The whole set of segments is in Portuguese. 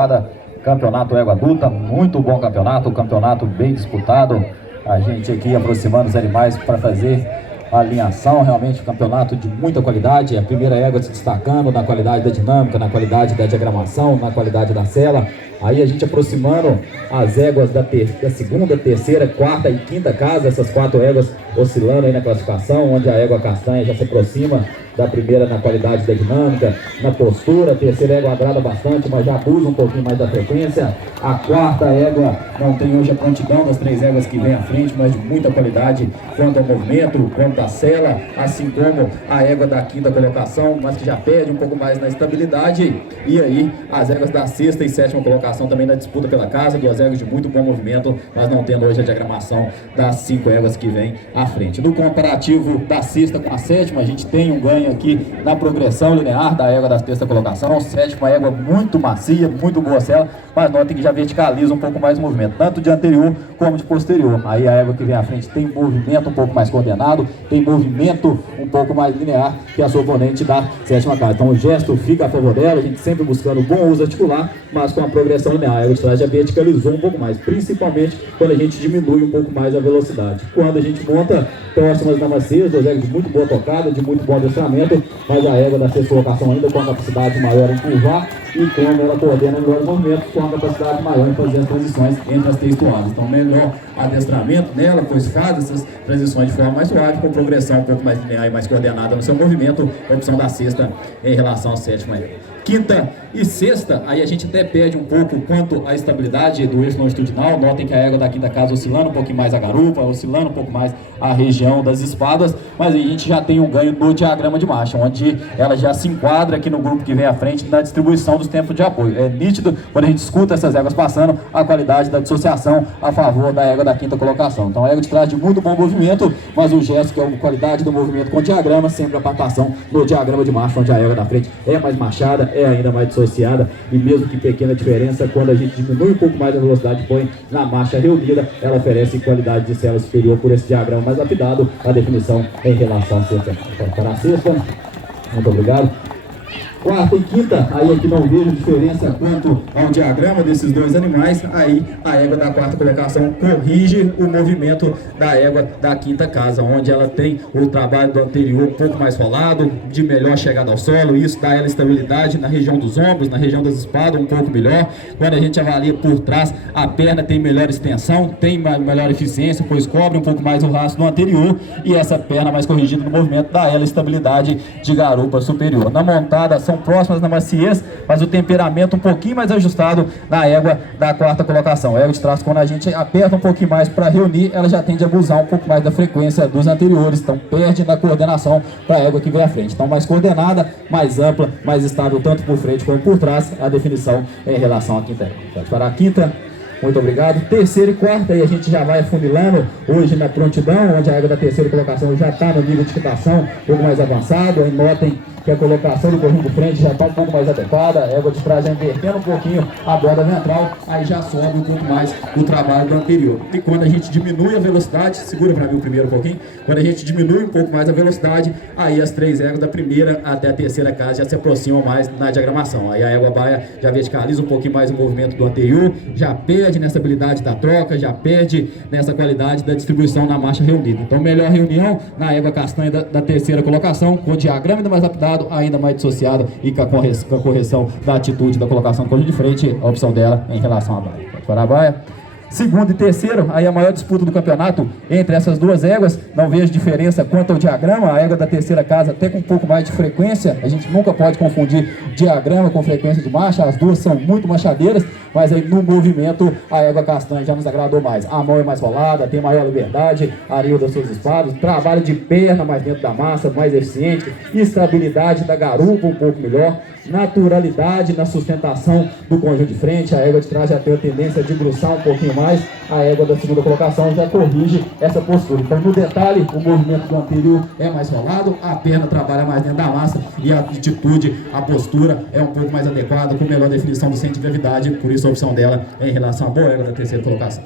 abençoada. Campeonato Égua Adulta, muito bom campeonato, campeonato bem disputado. A gente aqui aproximando os animais para fazer a alinhação, realmente um campeonato de muita qualidade. A primeira égua se destacando na qualidade da dinâmica, na qualidade da diagramação, na qualidade da sela. Aí a gente aproximando as éguas da segunda, terceira, quarta e quinta casa, essas 4 éguas oscilando aí na classificação, onde a égua castanha já se aproxima da primeira na qualidade da dinâmica, na postura. A terceira égua agrada bastante, mas já abusa um pouquinho mais da frequência. A quarta égua não tem hoje a prontidão das 3 éguas que vem à frente, mas de muita qualidade quanto ao movimento, quanto à sela, assim como a égua da quinta colocação, mas que já perde um pouco mais na estabilidade. E aí as éguas da sexta e sétima colocação também na disputa pela casa, 2 éguas de muito bom movimento, mas não tendo hoje a diagramação das 5 éguas que vem à frente. No comparativo da sexta com a sétima, a gente tem um ganho aqui na progressão linear da égua da sexta colocação. Sétima égua muito macia, muito boa sela, mas notem que já verticaliza um pouco mais o movimento, tanto de anterior como de posterior. Aí a égua que vem à frente tem movimento um pouco mais coordenado, tem movimento um pouco mais linear que a sua oponente da sétima casa. Então o gesto fica a favor dela, a gente sempre buscando bom uso articular, mas com a progressão linear. A égua de trás já verticalizou um pouco mais, principalmente quando a gente diminui um pouco mais a velocidade. Quando a gente monta próximas da macias, 2 éguas de muito boa tocada, de muito bom adestramento, mas a égua da sexta colocação ainda com a capacidade maior em curvar e como ela coordena melhor os movimentos, com a capacidade maior em fazer as transições entre as 3 toadas. Então melhor adestramento nela, pois faz essas transições de forma mais suave, com progressão um pouco mais linear e mais coordenada no seu movimento. A opção da sexta em relação à sétima égua. Quinta e sexta, aí a gente até perde um pouco quanto à estabilidade do eixo longitudinal. Notem que a égua da quinta casa oscilando um pouquinho mais a garupa, oscilando um pouco mais a região das espadas, mas a gente já tem um ganho no diagrama de marcha, onde ela já se enquadra aqui no grupo que vem à frente na distribuição dos tempos de apoio. É nítido, quando a gente escuta essas éguas passando, a qualidade da dissociação a favor da égua da quinta colocação. Então a égua de trás de muito bom movimento, mas o gesto, que é a qualidade do movimento com o diagrama, sempre a participação no diagrama de marcha, onde a égua da frente é mais machada, é ainda mais dissociada, e mesmo que pequena diferença, quando a gente diminui um pouco mais a velocidade, põe na marcha reunida, ela oferece qualidade de sela superior por esse diagrama mais lapidado. A definição em relação à sexta. Para a sexta, muito obrigado. Quarta e quinta, aí aqui não vejo diferença quanto ao diagrama desses 2 animais. Aí a égua da quarta colocação corrige o movimento da égua da quinta casa, onde ela tem o trabalho do anterior um pouco mais rolado, de melhor chegada ao solo. Isso dá ela estabilidade na região dos ombros, na região das espadas um pouco melhor. Quando a gente avalia por trás, a perna tem melhor extensão, tem melhor eficiência, pois cobre um pouco mais o rastro do anterior, e essa perna mais corrigida no movimento dá ela estabilidade de garupa superior. Na montada são próximas na maciez, mas o temperamento um pouquinho mais ajustado na égua da quarta colocação. A égua de trás, quando a gente aperta um pouquinho mais para reunir, ela já tende a abusar um pouco mais da frequência dos anteriores, então perde na coordenação para a égua que vem à frente. Então mais coordenada, mais ampla, mais estável tanto por frente como por trás, a definição em relação à quinta égua. Pode parar a quinta. Muito obrigado. Terceira e quarta, aí a gente já vai afunilando hoje na prontidão, onde a égua da terceira colocação já está no nível de equitação um pouco mais avançado. Aí notem que a colocação do conjunto de frente já está um pouco mais adequada, a égua de trás já invertendo um pouquinho a borda ventral, aí já sobe um pouco mais o trabalho do anterior. E quando a gente diminui a velocidade, segura para mim o primeiro um pouquinho, quando a gente diminui um pouco mais a velocidade, aí as 3 éguas da primeira até a terceira casa já se aproximam mais na diagramação. Aí a égua baia já verticaliza um pouquinho mais o movimento do anterior, já perde nessa habilidade da troca, já perde nessa qualidade da distribuição na marcha reunida. Então melhor reunião na égua castanha da terceira colocação, com o diagrama ainda mais lapidado, ainda mais dissociado e com a correção da atitude da colocação do conjunto de frente, a opção dela em relação à baia. Pode parar a baia. Segundo e terceiro, aí a maior disputa do campeonato entre essas 2 éguas, não vejo diferença quanto ao diagrama. A égua da terceira casa até com um pouco mais de frequência, a gente nunca pode confundir diagrama com frequência de marcha, as duas são muito machadeiras, mas aí no movimento a égua castanha já nos agradou mais. A mão é mais rolada, tem maior liberdade, areia das suas espadas, trabalho de perna mais dentro da massa, mais eficiente, estabilidade da garupa um pouco melhor, naturalidade na sustentação do conjunto de frente. A égua de trás já tem a tendência de debruçar um pouquinho mais, a égua da segunda colocação já corrige essa postura. Então no detalhe, o movimento do anterior é mais rolado, a perna trabalha mais dentro da massa e a atitude, a postura é um pouco mais adequada, com melhor definição do centro de gravidade, por isso a opção dela é em relação à boa égua da terceira colocação.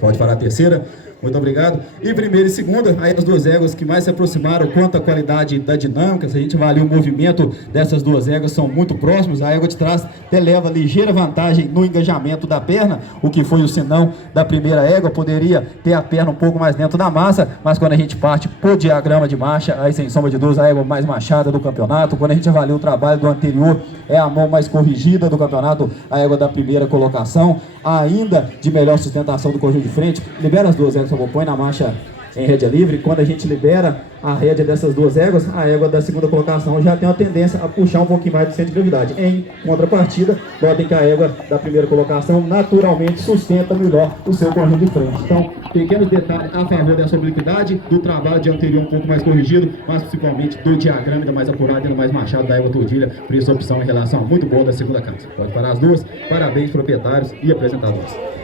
Pode parar a terceira. Muito obrigado. E primeira e segunda, aí as duas éguas que mais se aproximaram quanto à qualidade da dinâmica. Se a gente avalia o movimento dessas duas éguas, são muito próximos. A égua de trás até leva ligeira vantagem no engajamento da perna, o que foi o senão da primeira égua. Poderia ter a perna um pouco mais dentro da massa, mas quando a gente parte por diagrama de marcha, aí sem sombra de dúvidas, a égua mais machada do campeonato. Quando a gente avalia o trabalho do anterior, é a mão mais corrigida do campeonato, a égua da primeira colocação, ainda de melhor sustentação do conjunto de frente. Libera as duas éguas, põe na marcha em rédea livre. Quando a gente libera a rédea dessas duas éguas, a égua da segunda colocação já tem uma tendência a puxar um pouquinho mais do centro de gravidade. Em contrapartida, notem que a égua da primeira colocação naturalmente sustenta melhor o seu conjunto de frente. Então, pequenos detalhes a favor dessa obliquidade, do trabalho de anterior um pouco mais corrigido, mas principalmente do diagrama ainda mais apurado, ainda mais machado da égua tordilha. Por isso, a opção em relação muito boa da segunda casa. Pode parar as duas. Parabéns, proprietários e apresentadores.